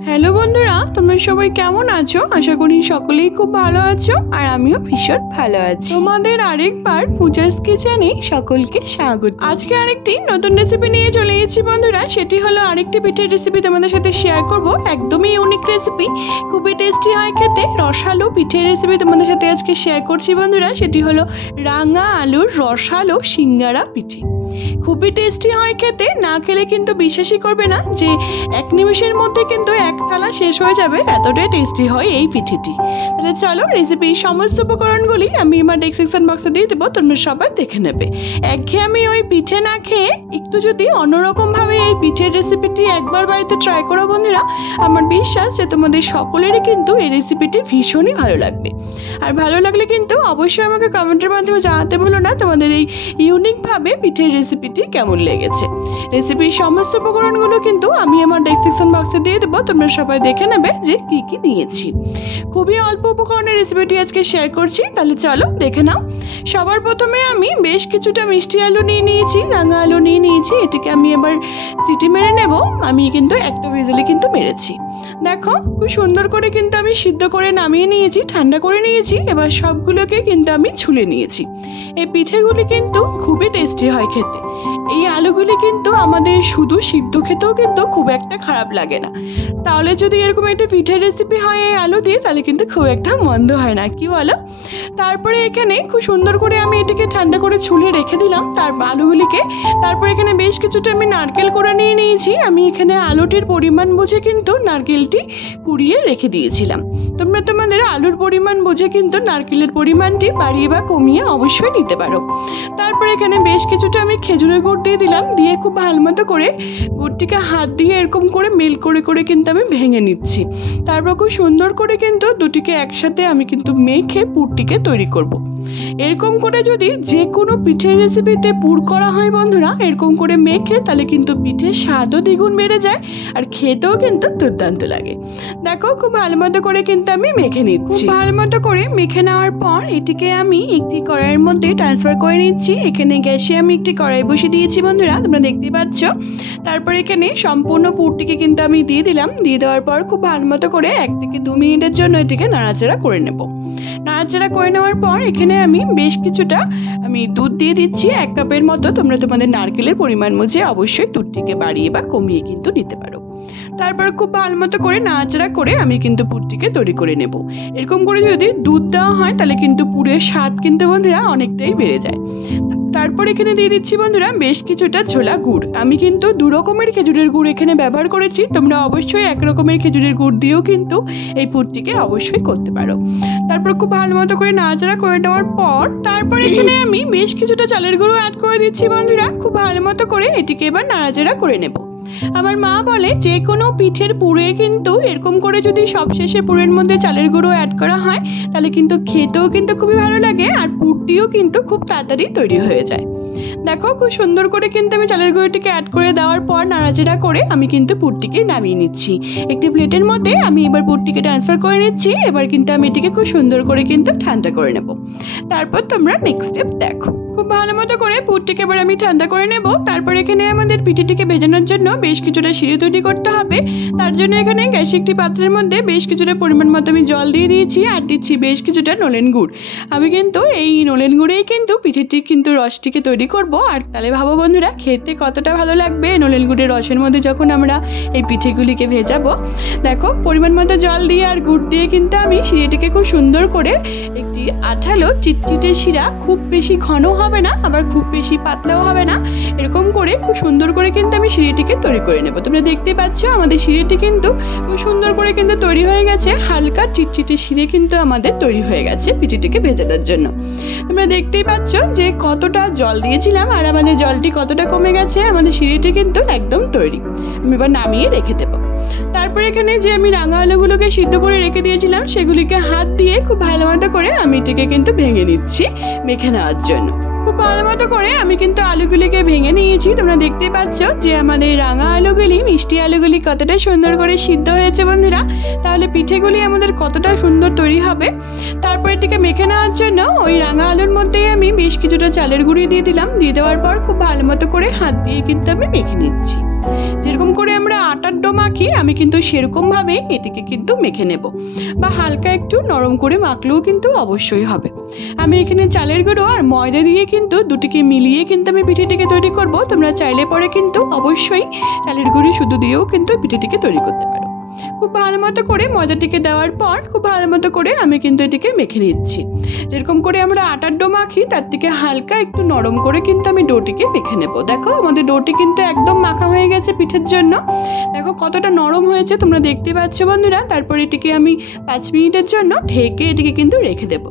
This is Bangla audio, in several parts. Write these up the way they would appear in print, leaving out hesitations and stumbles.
হ্যালো বন্ধুরা, তোমরা সবাই কেমন আছো? আশা করি সকলেই খুব ভালো আছো আর আমিও ভীষণ ভালো আছি। তোমাদের আরেকবার পূজাস কিচেনে সকলকে স্বাগত। আজকে আরেকটি নতুন রেসিপি নিয়ে চলে এসেছি বন্ধুরা। সেটি হলো আরেকটি পিঠের রেসিপি তোমাদের সাথে শেয়ার করব। একদমই ইউনিক রেসিপি, খুবই টেস্টি হয় খেতে। রসালো পিঠের রেসিপি তোমাদের সাথে আজকে শেয়ার করছি বন্ধুরা। সেটি হলো রাঙা আলুর রসালো সিঙ্গারা পিঠে। খুবই টেস্টি হয় খেতে, না খেলে কিন্তু বিশ্বাসই করবে না যে এক নিমিষের মধ্যে কিন্তু এক থালা শেষ হয়ে যাবে, এতটাই টেস্টি হয় এই পিঠেটি। তাহলে চলো রেসিপির সমস্ত উপকরণগুলি আমি আমার ডেসক্রিপশন বক্সে দিয়ে দেবো, তোমরা সবাই দেখে নেবে। একঘেয়েমি ওই পিঠে না খেয়ে একটু যদি অন্যরকমভাবে এই পিঠের রেসিপিটি একবার বাড়িতে ট্রাই করো বন্ধুরা, আমার বিশ্বাস যে তোমাদের সকলেরই কিন্তু এই রেসিপিটি ভীষণই ভালো লাগবে। আর ভালো লাগলে কিন্তু অবশ্যই আমাকে কমেন্টের মাধ্যমে জানাতে ভুলো না তোমাদের এই ইউনিকভাবে পিঠের রেসিপিটি কেমন লেগেছে। রেসিপির সমস্ত উপকরণগুলো কিন্তু আমি আমার ডেসক্রিপশন বক্সে দিয়ে দেবো, তোমরা সবাই দেখে নেবে যে কি কি নিয়েছি। খুবই অল্প উপকরণের রেসিপিটি আজকে শেয়ার করছি, তাহলে চলো দেখে নাও। সবার প্রথমে আমি বেশ কিছুটা মিষ্টি আলু নিয়ে নিয়েছি, রাঙা আলু নিয়ে নিয়েছি। এটিকে আমি এবার সিটি মেরে নেব। আমি কিন্তু একটা হুইসেলে কিন্তু মেরেছি। দেখো খুব সুন্দর করে কিন্তু আমি সিদ্ধ করে নামিয়ে নিয়েছি, ঠান্ডা করে নিয়েছি। এবার সবগুলোকে কিন্তু আমি ছুলে নিয়েছি। এই পিঠেগুলি কিন্তু খুবই টেস্টি হয় খেতে। এই আলুগুলি কিন্তু আমাদের শুধু সিদ্ধ খেতেও কিন্তু খুব একটা খারাপ লাগে না। তাহলে যদি এরকম একটা পিঠের রেসিপি হয় এই আলু দিয়ে, তাহলে কিন্তু খুব একটা মন্দ হয় না, কি বলো? তারপরে এখানে খুব সুন্দর করে আমি এটিকে ঠান্ডা করে ছুলে রেখে দিলাম তার আলুগুলিকে। তারপর এখানে বেশ কিছুটা আমি নারকেল করে নিয়ে নিয়েছি। আমি এখানে আলুটির পরিমাণ বুঝে কিন্তু নারকেলটি কুড়িয়ে রেখে দিয়েছিলাম। তোমরা তোমাদের আলুর পরিমাণ বুঝে কিন্তু নারকেলের পরিমাণটি বাড়িয়ে বা কমিয়ে অবশ্যই নিতে পারো। তারপর এখানে বেশ কিছুটা আমি খেজুরের গুড় দিয়ে দিলাম, দিয়ে খুব ভালো মতো করে গুড়টিকে হাত দিয়ে এরকম করে মেল করে করে কিন্তু আমি ভেঙে নিচ্ছি। তারপর খুব সুন্দর করে কিন্তু দুটিকে একসাথে আমি কিন্তু মেখে পুরটিকে তৈরি করব। এরকম করে যদি যে কোনো পিঠের রেসিপিতে পুর করা হয় বন্ধুরা, এরকম করে মেখে, তাহলে কিন্তু পিঠের স্বাদও দ্বিগুণ বেড়ে যায় আর খেতেও কিন্তু দুর্দান্ত লাগে। দেখো খুব ভালো মতো করে কিন্তু আমি মেখে নিচ্ছি। ভালো মতো করে মেখে নেওয়ার পর এটিকে আমি একটি কড়াইয়ের মধ্যে ট্রান্সফার করে নিচ্ছি। এখানে গ্যাসে আমি একটি কড়াই বসিয়ে দিয়েছি বন্ধুরা, তোমরা দেখতেই পাচ্ছ। তারপর এখানে সম্পূর্ণ পুরটিকে কিন্তু আমি দিয়ে দিলাম। দিয়ে দেওয়ার পর খুব ভালো মতো করে 1 থেকে 2 মিনিটের জন্য এটিকে নাড়াচাড়া করে নেব। নাড়াচাড়া করে নেওয়ার পর এখানে আমি বেশ কিছুটা দুধ দিয়ে দিচ্ছি, 1 কাপের মতো। তোমরা তোমাদের নারকেলের পরিমাণ বুঝে অবশ্যই দুধটিকে বাড়িয়ে বা কমিয়ে কিন্তু নিতে পারো। তারপর খুব ভালো মতো করে নাড়াচাড়া করে আমি কিন্তু পুরটিকে তৈরি করে নেব। এরকম করে যদি দুধ দেওয়া হয় তাহলে কিন্তু পুরের স্বাদ কিন্তু বন্ধুরা অনেকটাই বেড়ে যায়। তারপর এখানে দিয়ে দিচ্ছি বন্ধুরা বেশ কিছুটা ছোলা গুড়। আমি কিন্তু 2 রকমের খেজুরের গুড় এখানে ব্যবহার করেছি। তোমরা অবশ্যই 1 রকমের খেজুরের গুড় দিয়েও কিন্তু এই পুরটিকে অবশ্যই করতে পারো। তারপর খুব ভালো মতো করে নাড়াচাড়া করে নেওয়ার পর তারপর এখানে আমি বেশ কিছুটা চালের গুঁড়ো অ্যাড করে দিচ্ছি বন্ধুরা। খুব ভালো মতো করে এটিকে এবার নাড়াচাড়া করে নেব। আমার মা বলে যে কোনো পিঠের পুরে কিন্তু এরকম করে যদি সবশেষে পুরের মধ্যে চালের গুঁড়ো অ্যাড করা হয়, তাহলে কিন্তু খেতেও কিন্তু খুবই ভালো লাগে আর পুরটিও কিন্তু খুব তাড়াতাড়ি তৈরি হয়ে যায়। দেখো খুব সুন্দর করে কিন্তু আমি চালের গুঁড়োটিকে অ্যাড করে দেওয়ার পর নাড়াচাড়া করে আমি কিন্তু পুরটিকে নামিয়ে নিচ্ছি। একটি প্লেটের মধ্যে আমি এবার পুরটিকে ট্রান্সফার করে নিচ্ছি। এবার কিন্তু আমি এটিকে খুব সুন্দর করে কিন্তু ঠান্ডা করে নেব। তারপর তোমরা নেক্সট স্টেপ দেখো। খুব ভালো মতো করে পুরটিকে এবার আমি ঠান্ডা করে নেব। তারপর এখানে আমাদের পিঠেটিকে ভেজানোর জন্য বেশ কিছুটা সিঁড়ি তৈরি করতে হবে। তার জন্য এখানে গ্যাসে একটি পাত্রের মধ্যে বেশ কিছুটা পরিমাণ মতো আমি জল দিয়ে দিয়েছি আর দিচ্ছি বেশ কিছুটা নলেন গুড়। আমি কিন্তু এই নলেন গুড়েই কিন্তু পিঠেটি কিন্তু রসটিকে তৈরি করব। আর তাহলে ভাবো বন্ধুরা খেতে কতটা ভালো লাগবে নলেন গুড়ের রসের মধ্যে যখন আমরা এই পিঠেগুলিকে ভেজাবো। দেখো পরিমাণ মতো জল দিয়ে আর গুড় দিয়ে কিন্তু আমি সিঁড়িটিকে খুব সুন্দর করে একটি আঠালো চিটচিটে শিরা, খুব বেশি ঘন হবে না আবার খুব বেশি পাতলাও হবে না, এরকম করে খুব সুন্দর করে কিন্তু আমি সিঁড়িটিকে তৈরি করে নেব। তোমরা দেখতে পাচ্ছ আমাদের সিঁড়িটি কিন্তু খুব সুন্দর করে কিন্তু তৈরি হয়ে গেছে। হালকা চিটচিটে সিঁড়ি কিন্তু আমাদের তৈরি হয়ে গেছে পিঠেটিকে ভেজানোর জন্য। তোমরা দেখতেই পাচ্ছ যে কতটা জল দিয়েছিলাম আর আমাদের জলটি কতটা কমে গেছে। আমাদের সিঁড়িটি কিন্তু একদম তৈরি। আমি এবার নামিয়ে রেখে দেবো। তারপর এখানে যে আমি রাঙা আলুগুলোকে সিদ্ধ করে রেখে দিয়েছিলাম সেগুলিকে হাত দিয়ে খুব ভালো মতো করে আমি এটিকে কিন্তু ভেঙে নিচ্ছি মেখে নেওয়ার জন্য। খুব ভালো মতো করে আমি কিন্তু আলুগুলিকে ভেঙে নিয়েছি। তোমরা দেখতে পাচ্ছ যে আমাদের রাঙা আলুগুলি মিষ্টি আলুগুলি কতটা সুন্দর করে সিদ্ধ হয়েছে বন্ধুরা। তাহলে পিঠেগুলি আমাদের কতটা সুন্দর তৈরি হবে। তারপর এটিকে মেখে নেওয়ার জন্য ওই রাঙা আলুর মধ্যেই আমি বেশ কিছুটা চালের গুঁড়ি দিয়ে দিলাম। দিয়ে দেওয়ার পর খুব ভালো মতো করে হাত দিয়ে কিন্তু আমি মেখে নিচ্ছি। যেরকম করে আমরা আটার ডো মাখি আমি কিন্তু সেরকমভাবে এটিকে কিন্তু মেখে নেব, বা হালকা একটু নরম করে মাখলেও কিন্তু অবশ্যই হবে। আমি এখানে চালের গুঁড়ো আর ময়দা দিয়ে কিন্তু দুটিকে মিলিয়ে কিন্তু আমি পিঠেটিকে তৈরি করব। তোমরা চাইলে পরে কিন্তু অবশ্যই চালের গুঁড়ি শুধু দিয়েও কিন্তু পিঠেটিকে তৈরি করতে পারো। খুব ভালো মতো করে ময়দাটিকে দেওয়ার পর খুব ভালো মতো করে আমি কিন্তু এটিকে মেখে নিচ্ছি। যেরকম করে আমরা আটার ডো মাখি তার থেকে হালকা একটু নরম করে কিন্তু আমি ডোটিকে মেখে নেব। দেখো আমাদের ডোটি কিন্তু একদম মাখা হয়ে গেছে পিঠের জন্য। দেখো কতটা নরম হয়েছে তোমরা দেখতে পাচ্ছ বন্ধুরা। তারপর এটিকে আমি 5 মিনিটের জন্য ঢেকে এটিকে কিন্তু রেখে দেবো।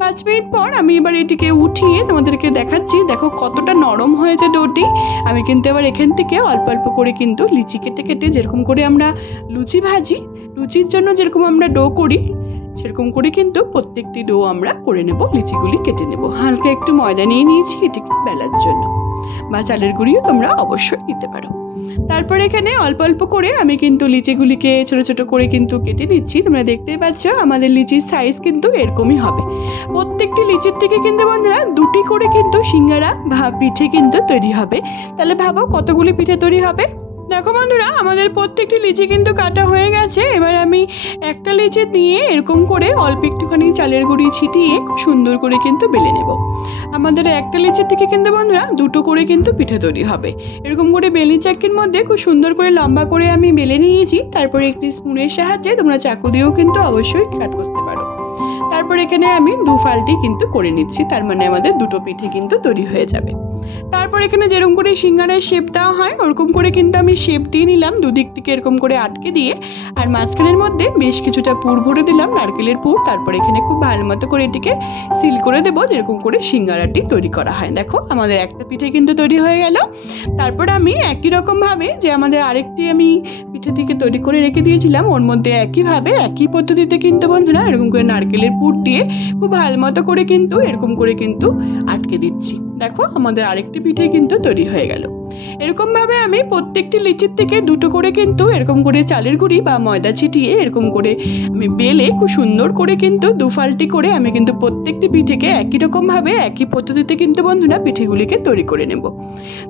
5 মিনিট পর আমি এবার এটিকে উঠিয়ে তোমাদেরকে দেখাচ্ছি। দেখো কতটা নরম হয়েছে ডোটি। আমি কিন্তু এবার এখান থেকে অল্প অল্প করে কিন্তু লিচি কেটে কেটে, যেরকম করে আমরা লুচি ভাজি, লুচির জন্য যেরকম আমরা ডো করি সেরকম করে কিন্তু প্রত্যেকটি ডো আমরা করে নেব। লিচিগুলি কেটে নেব। হালকা একটু ময়দা নিয়ে নিয়েছি এটিকে বেলার জন্য, বা চালের গুঁড়িও তোমরা অবশ্যই দিতে পারো। তারপর এখানে অল্প অল্প করে আমি কিন্তু লিচিগুলিকে ছোট ছোট করে কিন্তু কেটে নিচ্ছি। তোমরা দেখতেই পাচ্ছ আমাদের লিচির সাইজ কিন্তু এরকমই হবে। প্রত্যেকটি লিচির থেকে কিন্তু বন্ধুরা 2টি করে কিন্তু সিঙ্গারা বা পিঠে কিন্তু তৈরি হবে। তাহলে ভাবো কতগুলি পিঠে তৈরি হবে। দেখো বন্ধুরা আমাদের প্রত্যেকটি লিচি কিন্তু কাটা হয়ে গেছে। এবার আমি একটা লিচি নিয়ে এরকম করে অল্প একটুখানি চালের গুঁড়ি ছিটিয়ে সুন্দর করে কিন্তু বেলে নেব। আমাদের একটা লিচির থেকে কিন্তু বন্ধুরা 2টো করে কিন্তু পিঠে তৈরি হবে। এরকম করে বেলি চাকির মধ্যে খুব সুন্দর করে লম্বা করে আমি বেলে নিয়েছি। তারপরে একটি স্পুনের সাহায্যে তোমরা চাকু দিয়েও কিন্তু অবশ্যই কাট করতে পারো। তারপর এখানে আমি 2 ফাল্টি কিন্তু করে নিচ্ছি। তার মানে আমাদের 2টো পিঠে কিন্তু তৈরি হয়ে যাবে। তারপর এখানে যেরকম করে সিঙ্গারার শেপ দেওয়া হয় ওরকম করে কিন্তু আমি শেপ দিয়ে নিলাম, দুদিক থেকে এরকম করে আটকে দিয়ে, আর মাঝখানের মধ্যে বেশ কিছুটা পুর ভরে দিলাম, নারকেলের পুর। তারপর এখানে খুব ভালো মতো করে এটিকে সিল করে দেবো, যেরকম করে সিঙ্গারাটি তৈরি করা হয়। দেখো আমাদের একটা পিঠে কিন্তু তৈরি হয়ে গেল। তারপর আমি একই রকম ভাবে যে আমাদের আরেকটি আমি পিঠেটিকে তৈরি করে রেখে দিয়েছিলাম ওর মধ্যে একইভাবে একই পদ্ধতিতে কিন্তু বন্ধুরা এরকম করে নারকেলের পুর দিয়ে খুব ভালো মতো করে কিন্তু এরকম করে কিন্তু আটকে দিচ্ছি। দেখো আমাদের আরেকটি পিঠে কিন্তু তৈরি হয়ে গেল। এরকম ভাবে আমি প্রত্যেকটি লিচির থেকে 2টো করে কিন্তু এরকম করে চালের গুঁড়ি বা ময়দা ছিটিয়ে এরকম করে আমি বেলে খুব সুন্দর করে কিন্তু 2 ফাল্টি করে আমি কিন্তু প্রত্যেকটি পিঠেকে একই রকম ভাবে একই পদ্ধতিতে কিন্তু বন্ধুরা পিঠেগুলিকে তৈরি করে নেব।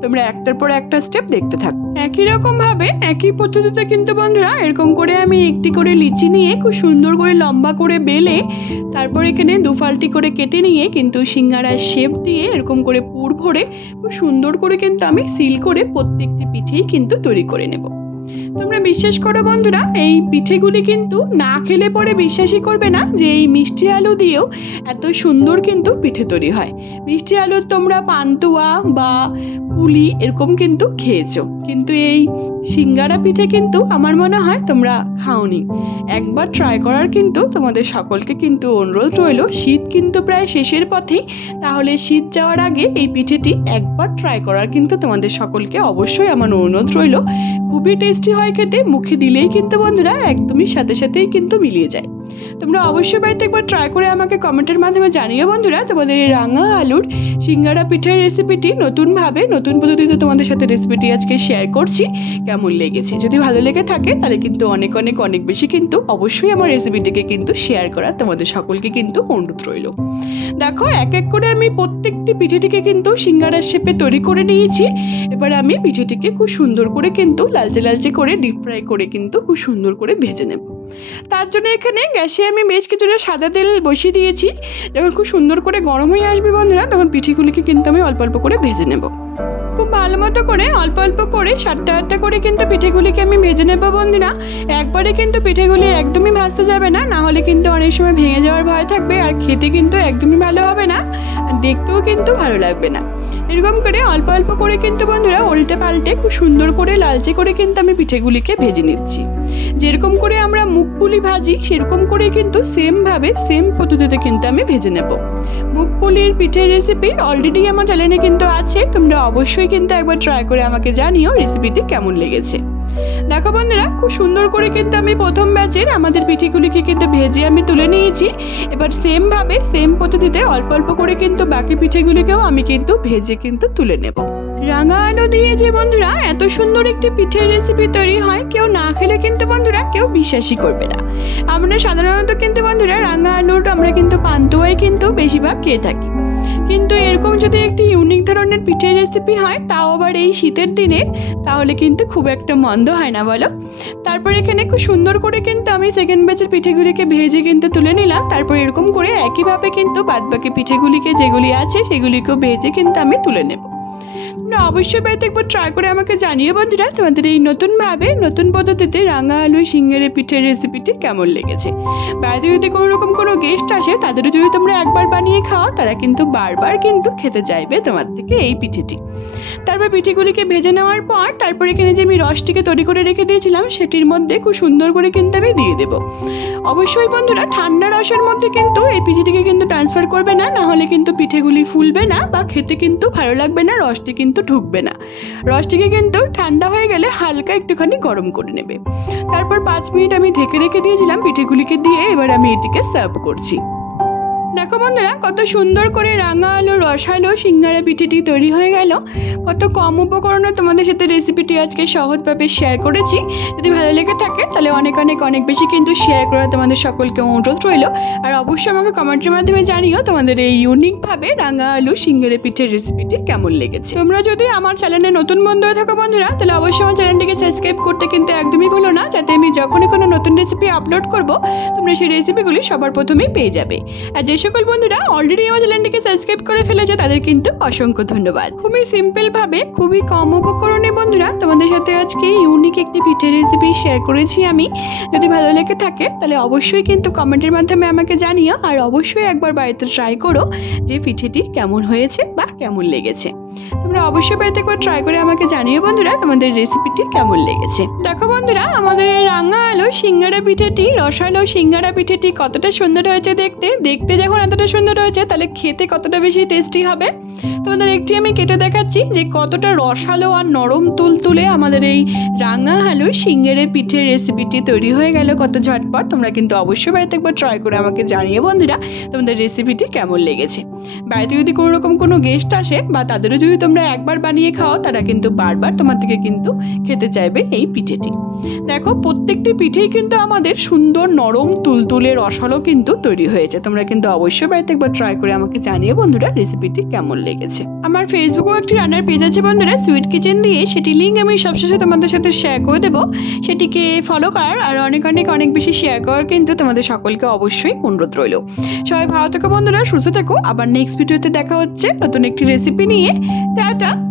তোমরা একটার পর একটা স্টেপ দেখতে থাকো। একই রকম ভাবে একই পদ্ধতিতে কিন্তু বন্ধুরা এরকম করে আমি একটি করে লিচি নিয়ে খুব সুন্দর করে লম্বা করে বেলে তারপর এখানে 2 ফাল্টি করে কেটে নিয়ে কিন্তু সিঙ্গারার শেপ দিয়ে এরকম করে পুর ভরে খুব সুন্দর করে কিন্তু আমি সিল করে প্রত্যেকটি পিঠেই কিন্তু তৈরি করে নেব। তোমরা বিশ্বাস করো বন্ধুরা এই পিঠেগুলি কিন্তু না খেলে পরে বিশ্বাসই করবে না যে এই মিষ্টি আলু দিয়েও এত সুন্দর কিন্তু পিঠে তৈরি হয়। মিষ্টি আলুর তোমরা পান্তুয়া বা পুলি এরকম কিন্তু খেয়েছো, কিন্তু এই সিঙ্গারা পিঠে কিন্তু আমার মনে হয় তোমরা খাওনি। একবার ট্রাই করার কিন্তু তোমাদের সকলকে কিন্তু অনুরোধ রইল। শীত কিন্তু প্রায় শেষের পথেই, তাহলে শীত যাওয়ার আগে এই পিঠেটি একবার ট্রাই করার কিন্তু তোমাদের সকলকে অবশ্যই আমার অনুরোধ রইল। খুবই টেস্টি হয় খেতে, মুখে দিলেই কিন্তু বন্ধুরা একদমই সাথে সাথেই কিন্তু মিলিয়ে যায়। তোমরা অবশ্যই বাড়িতে একবার ট্রাই করে আমাকে কমেন্টের মাধ্যমে জানিও বন্ধুরা তোমাদের এই রাঙা আলুর সিঙ্গারা পিঠের রেসিপিটি নতুনভাবে নতুন পদ্ধতিতে তোমাদের সাথে রেসিপিটি আজকে শেয়ার করছি কেমন লেগেছে। যদি ভালো লেগে থাকে তাহলে কিন্তু অনেক অনেক অনেক বেশি কিন্তু অবশ্যই আমার রেসিপিটিকে কিন্তু শেয়ার করা তোমাদের সকলকে কিন্তু অনুরোধ রইল। দেখো এক এক করে আমি প্রত্যেকটি পিঠেটিকে কিন্তু সিঙ্গারার শেপে তৈরি করে নিয়েছি। এবার আমি পিঠেটিকে খুব সুন্দর করে কিন্তু লালচে লালচে করে ডিপ ফ্রাই করে কিন্তু খুব সুন্দর করে ভেজে নেব। তার জন্য এখানে গ্যাসে আমি বেশ কিছুটা সাদা তেল বসিয়ে দিয়েছি। যখন খুব সুন্দর করে গরম হয়ে আসবে বন্ধুরা তখন পিঠেগুলিকে কিন্তু আমি অল্প অল্প করে ভেজে নেব। খুব ভালো মতো করে অল্প অল্প করে 7টা করে কিন্তু পিঠেগুলিকে আমি ভেজে নেব বন্ধুরা। একবারে কিন্তু পিঠেগুলি একদমই ভাজতে যাবে না, না হলে কিন্তু অনেক সময় ভেঙে যাওয়ার ভয় থাকবে, আর খেতে কিন্তু একদমই ভালো হবে না, আর দেখতেও কিন্তু ভালো লাগবে না। এরকম করে অল্প অল্প করে কিন্তু বন্ধুরা উল্টে পাল্টে খুব সুন্দর করে লালচে করে কিন্তু আমি পিঠেগুলিকে ভেজে নিচ্ছি। যেরকম করে আমরা মুগপুলি ভাজি সেরকম করে কিন্তু সেম পদ্ধতিতে কিন্তু আমি ভেজে নেব। মুগপুলির পিঠের রেসিপি অলরেডি আমার চ্যানেলে কিন্তু আছে, তোমরা অবশ্যই কিন্তু একবার ট্রাই করে আমাকে জানিও রেসিপিটি কেমন লেগেছে। দেখো বন্ধুরা খুব সুন্দর করে কিন্তু আমি প্রথম ব্যাচের আমাদের পিঠেগুলিকে কিন্তু ভেজে আমি তুলে নিয়েছি। এবার সেম পদ্ধতিতে অল্প অল্প করে কিন্তু বাকি পিঠেগুলিকেও আমি কিন্তু ভেজে কিন্তু তুলে নেব। রাঙা আলু দিয়ে যে বন্ধুরা এত সুন্দর একটি পিঠের রেসিপি তৈরি হয় কেউ না খেলে কিন্তু বন্ধুরা কেউ বিশ্বাসই করবে না। আমরা সাধারণত কিন্তু বন্ধুরা রাঙা আলুর আমরা কিন্তু পান্তুয়ায় কিন্তু বেশিরভাগ খেয়ে থাকি, কিন্তু এরকম যদি একটি ইউনিক ধরনের পিঠের রেসিপি হয়, তাও আবার এই শীতের দিনে, তাহলে কিন্তু খুব একটা মন্দ হয় না, বলো? তারপর এখানে খুব সুন্দর করে কিন্তু আমি সেকেন্ড ব্যাচের পিঠেগুলিকে ভেজে কিন্তু তুলে নিলাম। তারপর এরকম করে একইভাবে কিন্তু বাদবাকি পিঠেগুলিকে যেগুলি আছে সেগুলিকেও ভেজে কিন্তু আমি তুলে নেব। তোমরা অবশ্যই বাড়িতে একবার ট্রাই করে আমাকে জানিয়ে বন্ধুরা তোমাদের এই নতুনভাবে নতুন পদ্ধতিতে রাঙা আলু সিঙ্গারা পিঠের রেসিপিটি কেমন লেগেছে। বাড়িতে যদি কোনো রকম কোনো গেস্ট আসে, তাদেরও যদি তোমরা একবার বানিয়ে খাও, তারা কিন্তু বারবার কিন্তু খেতে চাইবে তোমার থেকে এই পিঠেটি। তারপর পিঠেগুলিকে ভেজে নেওয়ার পর তারপর এখানে যে আমি রসটিকে তৈরি করে রেখে দিয়েছিলাম, সেটির মধ্যে খুব সুন্দর করে কিন্তু আমি দিয়ে দেবো। অবশ্যই বন্ধুরা ঠান্ডা রসের মধ্যে কিন্তু এই পিঠেটিকে কিন্তু ট্রান্সফার করবে না, নাহলে কিন্তু পিঠেগুলি ফুলবে না বা খেতে কিন্তু ভালো লাগবে না, রসটি কিন্তু ঢুকবে না। রসটিকে কিন্তু ঠান্ডা হয়ে গেলে হালকা একটুখানি গরম করে নেবে। তারপর 5 মিনিট আমি ঢেকে রেখে দিয়েছিলাম পিঠেগুলিকে দিয়ে। এবার আমি এটিকে সার্ভ করছি। দেখো বন্ধুরা, কত সুন্দর করে রাঙা আলু রসালো সিঙ্গারা পিঠেটি তৈরি হয়ে গেল। কত কম উপকরণে তোমাদের সাথে রেসিপিটি আজকে সহজভাবে শেয়ার করেছি। যদি ভালো লেগে থাকে তাহলে অনেক অনেক অনেক বেশি কিন্তু শেয়ার করা তোমাদের সকলকে অনুরোধ রইল। আর অবশ্যই আমাকে কমেন্টের মাধ্যমে জানিও তোমাদের এই ইউনিকভাবে রাঙা আলু সিঙ্গারা পিঠের রেসিপিটি কেমন লেগেছে। তোমরা যদি আমার চ্যানেলে নতুন বন্ধু হয়ে থাকো বন্ধুরা, তাহলে অবশ্যই আমার চ্যানেলটিকে সাবস্ক্রাইব করতে কিন্তু একদমই ভুলো না, যাতে আমি যখনই কোনো নতুন রেসিপি আপলোড করব তোমরা সেই রেসিপিগুলি সবার প্রথমেই পেয়ে যাবে। আর যে সকল বন্ধুরা অলরেডি আমার চ্যানেলটিকে সাবস্ক্রাইব করে ফেলেছে তাদের কিন্তু অসংখ্য ধন্যবাদ। খুবই সিম্পল ভাবে, খুবই কম উপকরণে বন্ধুরা তোমাদের সাথে আজকে ইউনিক একটি পিঠের রেসিপি শেয়ার করেছি আমি। যদি ভালো লেগে থাকে তাহলে অবশ্যই কিন্তু কমেন্টের মাধ্যমে আমাকে জানিও। আর অবশ্যই একবার বাড়িতে ট্রাই করো যে পিঠেটি কেমন হয়েছে বা কেমন লেগেছে। তোমরা অবশ্যই বাড়িতে একবার ট্রাই করে আমাকে জানিও বন্ধুরা তোমাদের রেসিপিটি কেমন লেগেছে। দেখো বন্ধুরা, আমাদের এই রাঙা আলু সিঙ্গারা পিঠেটি, রসালো সিঙ্গারা পিঠেটি কতটা সুন্দর হয়েছে দেখতে। দেখতে যখন এতটা সুন্দর হয়েছে, তাহলে খেতে কতটা বেশি টেস্টি হবে। তোমাদের একটি আমি কেটে দেখাচ্ছি যে কতটা রসালো আর নরম তুলতুলে আমাদের এই রাঙা আলু সিঙ্গারা পিঠের রেসিপিটি তৈরি হয়ে গেল কত ঝটপট। তোমরা কিন্তু অবশ্যই বাড়িতে একবার ট্রাই করে আমাকে জানিও বন্ধুরা তোমাদের রেসিপিটি কেমন লেগেছে। বাড়িতে যদি কোনো রকম কোনো গেস্ট আসে বা তাদেরও যদি তোমরা একবার বানিয়ে খাও, তারা কিন্তু বারবার তোমার থেকে কিন্তু খেতে চাইবে এই পিঠেটি। দেখো, প্রত্যেকটি পিঠেই কিন্তু আমাদের সুন্দর নরম তুলতুলে রসালো কিন্তু তৈরি হয়েছে। তোমরা কিন্তু অবশ্যই বাড়িতে একবার ট্রাই করে আমাকে জানিও বন্ধুরা রেসিপিটি কেমন লেগেছে। আমার ফেসবুকেও একটি রান্নার পেজ আছে বন্ধুরা, সুইট কিচেন দিয়ে, সেটি লিঙ্ক আমি সবশেষে তোমাদের সাথে শেয়ার করে দেবো। সেটিকে ফলো করার আর অনেক অনেক অনেক বেশি শেয়ার করার কিন্তু তোমাদের সকলকে অবশ্যই অনুরোধ রইল। সবাই ভালো থেকো বন্ধুরা, সুস্থ থেকো। আবার নেক্সট ভিডিওতে দেখা হচ্ছে নতুন একটি রেসিপি নিয়ে। টাটা।